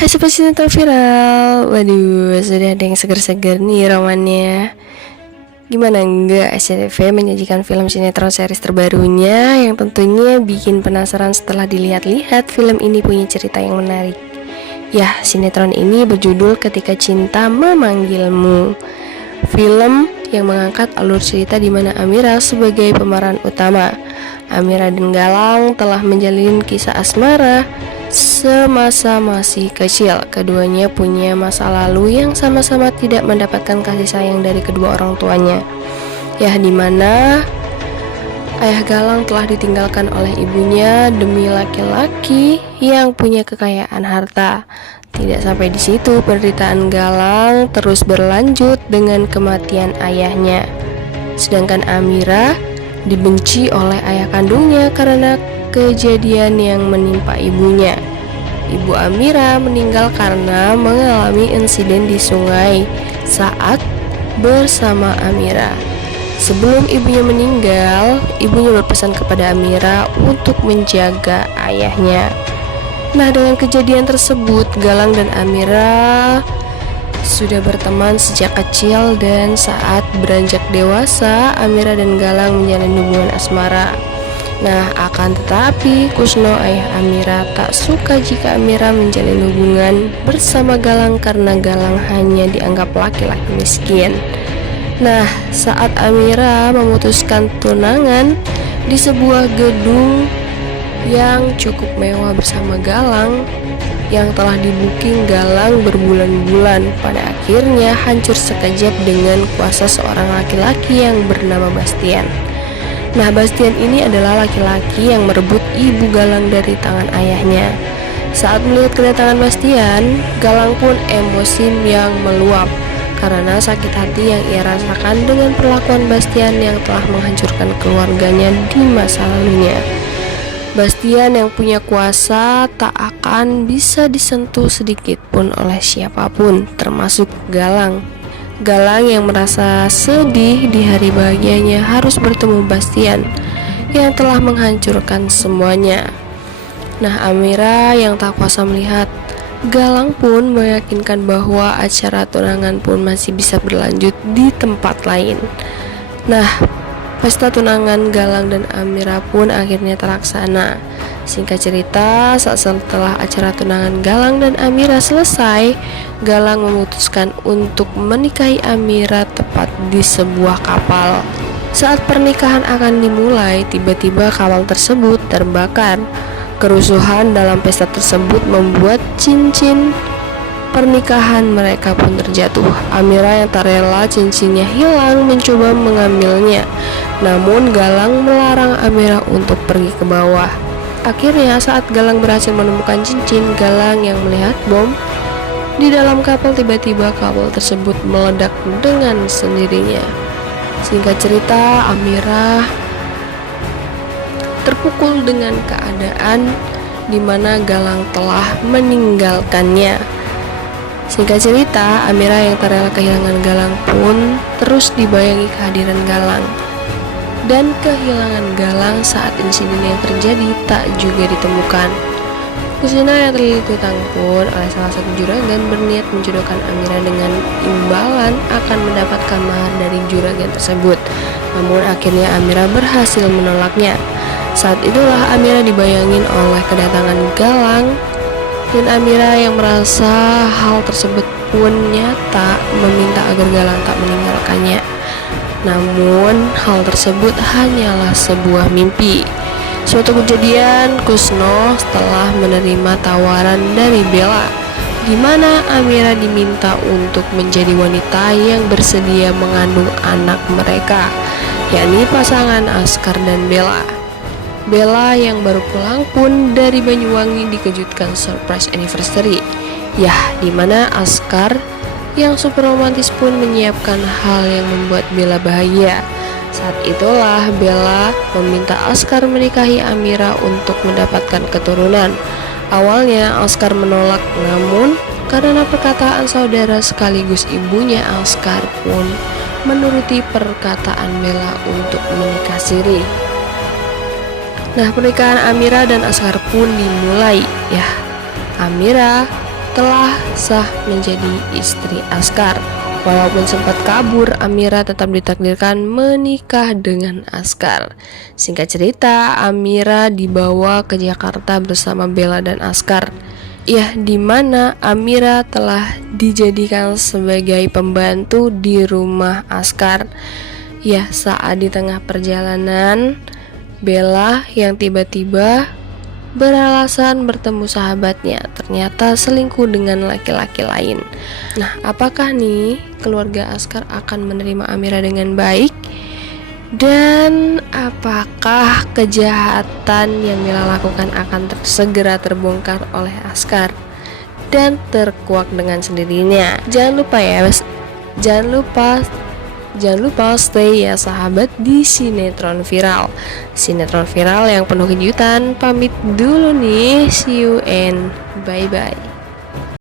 Hai Sobat Sinetron Viral. Waduh, sudah ada yang seger-seger nih romannya. Gimana enggak SCTV menyajikan film sinetron series terbarunya yang tentunya bikin penasaran setelah dilihat-lihat. Film ini punya cerita yang menarik. Ya, sinetron ini berjudul Ketika Cinta Memanggilmu. Film yang mengangkat alur cerita di mana Amira sebagai pemeran utama. Amira dan Galang telah menjalin kisah asmara semasa masih kecil. Keduanya punya masa lalu yang sama-sama tidak mendapatkan kasih sayang dari kedua orang tuanya. Ya, dimana ayah Galang telah ditinggalkan oleh ibunya demi laki-laki yang punya kekayaan harta. Tidak sampai di situ, penderitaan Galang terus berlanjut dengan kematian ayahnya. Sedangkan Amira dibenci oleh ayah kandungnya karena kejadian yang menimpa ibunya. Ibu Amira meninggal karena mengalami insiden di sungai saat bersama Amira. Sebelum ibunya meninggal, ibunya berpesan kepada Amira untuk menjaga ayahnya. Nah, dengan kejadian tersebut, Galang dan Amira sudah berteman sejak kecil, dan saat beranjak dewasa, Amira dan Galang menjalin hubungan asmara. Nah, akan tetapi Kusno, ayah Amira, tak suka jika Amira menjalin hubungan bersama Galang karena Galang hanya dianggap laki-laki miskin. Nah, saat Amira memutuskan tunangan di sebuah gedung yang cukup mewah bersama Galang yang telah di-booking Galang berbulan-bulan, pada akhirnya hancur sekejap dengan kuasa seorang laki-laki yang bernama Bastian. Nah, Bastian ini adalah laki-laki yang merebut ibu Galang dari tangan ayahnya. Saat melihat kedatangan Bastian, Galang pun emosi yang meluap karena sakit hati yang ia rasakan dengan perlakuan Bastian yang telah menghancurkan keluarganya di masa lalunya. Bastian yang punya kuasa tak akan bisa disentuh sedikit pun oleh siapapun, termasuk Galang. Galang yang merasa sedih di hari bahagianya harus bertemu Bastian yang telah menghancurkan semuanya. Nah, Amira yang tak kuasa melihat Galang pun meyakinkan bahwa acara tunangan pun masih bisa berlanjut di tempat lain. Nah, pesta tunangan Galang dan Amira pun akhirnya terlaksana. Singkat cerita, saat setelah acara tunangan Galang dan Amira selesai, Galang memutuskan untuk menikahi Amira tepat di sebuah kapal. Saat pernikahan akan dimulai, tiba-tiba kapal tersebut terbakar. Kerusuhan dalam pesta tersebut membuat cincin pernikahan mereka pun terjatuh. Amira yang tak rela cincinnya hilang mencoba mengambilnya, namun Galang melarang Amira untuk pergi ke bawah. Akhirnya saat Galang berhasil menemukan cincin, Galang yang melihat bom di dalam kapal, tiba-tiba kapal tersebut meledak dengan sendirinya. Singkat cerita, Amira terpukul dengan keadaan di mana Galang telah meninggalkannya. Singkat cerita, Amira yang tak rela kehilangan Galang pun terus dibayangi kehadiran Galang. Dan kehilangan Galang saat insiden yang terjadi tak juga ditemukan. Kusina yang terlilit hutang pun oleh salah satu juragan berniat menjodohkan Amira dengan imbalan akan mendapatkan mahar dari juragan tersebut. Namun akhirnya Amira berhasil menolaknya. Saat itulah Amira dibayangin oleh kedatangan Galang, dan Amira yang merasa hal tersebut pun nyata meminta agar Galang tak meninggalkannya. Namun hal tersebut hanyalah sebuah mimpi. Suatu kejadian, Kusno setelah menerima tawaran dari Bella, di mana Amira diminta untuk menjadi wanita yang bersedia mengandung anak mereka, yakni pasangan Askar dan Bella. Bella yang baru pulang pun dari Banyuwangi dikejutkan surprise anniversary, di mana Askar yang super romantis pun menyiapkan hal yang membuat Bella bahagia. Saat itulah Bella meminta Askar menikahi Amira untuk mendapatkan keturunan. Awalnya Askar menolak, namun karena perkataan saudara sekaligus ibunya, Askar pun menuruti perkataan Bella untuk menikah siri. Nah, pernikahan Amira dan Askar pun dimulai. Amira telah sah menjadi istri Askar. Walaupun sempat kabur, Amira tetap ditakdirkan menikah dengan Askar. Singkat cerita, Amira dibawa ke Jakarta bersama Bella dan Askar. Ya, di mana Amira telah dijadikan sebagai pembantu di rumah Askar. Ya, saat di tengah perjalanan, Bella yang tiba-tiba beralasan bertemu sahabatnya ternyata selingkuh dengan laki-laki lain. Nah, apakah nih keluarga Askar akan menerima Amira dengan baik? Dan apakah kejahatan yang Bella lakukan akan segera terbongkar oleh Askar dan terkuak dengan sendirinya? Jangan lupa stay ya sahabat di Sinetron Viral. Sinetron Viral yang penuh kejutan. Pamit dulu nih. See you and bye bye.